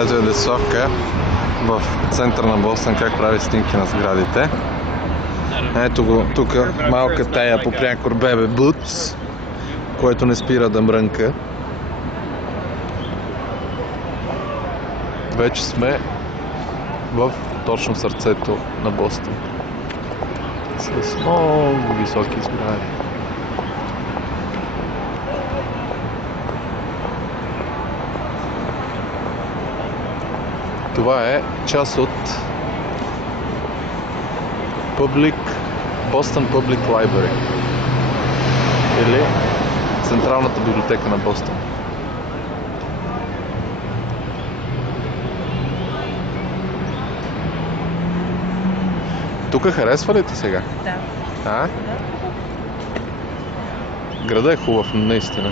Ето е Десславка в центъра на Бостън, как прави снимки на сградите. Ето го тук, малка тая попрякор бебе Бутс, който не спира да мрънка. Вече сме в точно сърцето на Бостън. С много високи сгради. Това е част от Boston Public Library или Централната библиотека на Бостън. Тук харесва ли ти сега? Да. А? Града е хубав, наистина.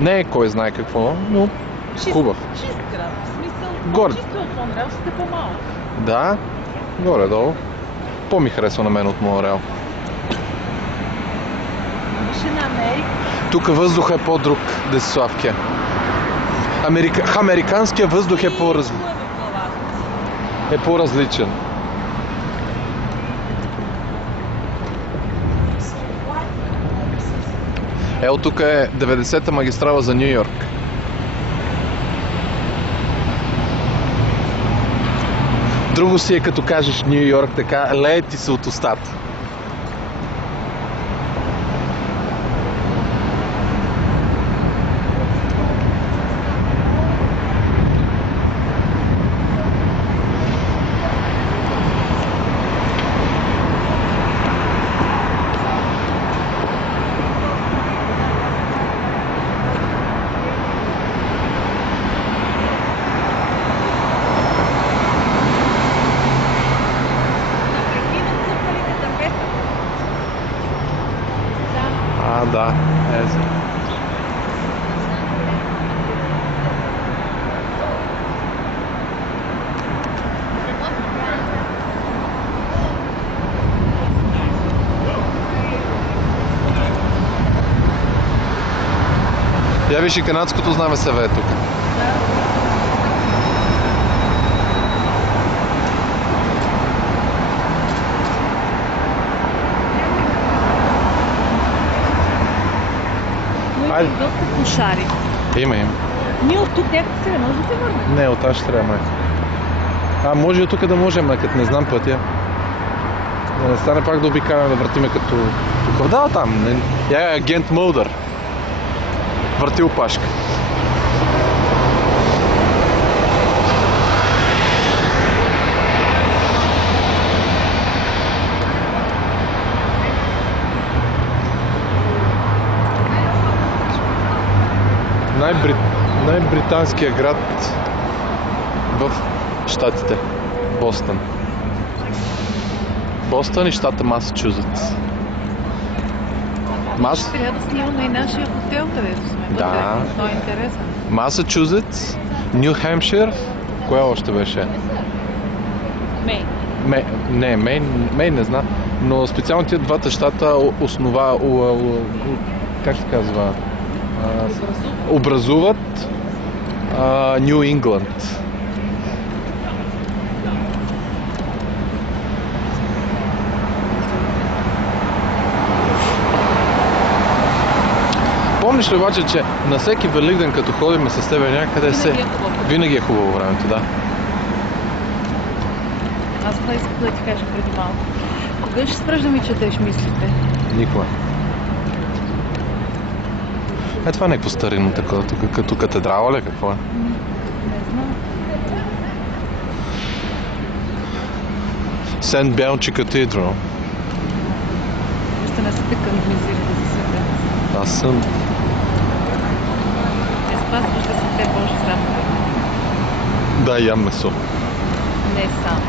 Не е кой знае какво, но хубав. Чист град. В смисъл, Горе. по-чисто от Монреал, ще по-малко. Да, горе-долу. По-ми харесва на мен от Монреал. Машина Америка. Тук въздух е по-друг, Десславке. Американския въздух е по-различен. Ето тук е 90-та магистрала за Ню Йорк. Друго си е като кажеш Ню Йорк, така лее ти се от устата. Да, ето. Я виж и канадското знаме СВ е тук. Доста кошари. Има. Ние от тук някакъв сега може да се върнем? Не, от аз ще трябва май. Може и от тук да можем, като не знам пътя. Да не стане пак да обикаляме, да въртиме като... тук. Да, там. Я е агент Мълдър. Върти опашка. Най-британския град в щатите. Бостън. Бостън и щата Масачузетс. Трябва да снимаме и нашия хотел, където сме. Да. Той е интересен. Масачузетс, Ню Хемпшир, кое още беше? Мейн не знам, но специално тия двата щата как се казва? Образуват Ню Ингланд. Помниш ли обаче, че на всеки Великден, като ходим с тебе някъде, винаги е хубаво времето, да. Аз това исках да ти кажа преди малко. Кога ще спреш да ми четеш мислите? Никога. Това е някакво старинно такова, тук като катедрала ли какво е? Не знам. Сент Белчи катедрал. Ще не се те канонизирате за себе. Аз съм. Това ще са те Божи заповеди. Да, ям месо. Не само.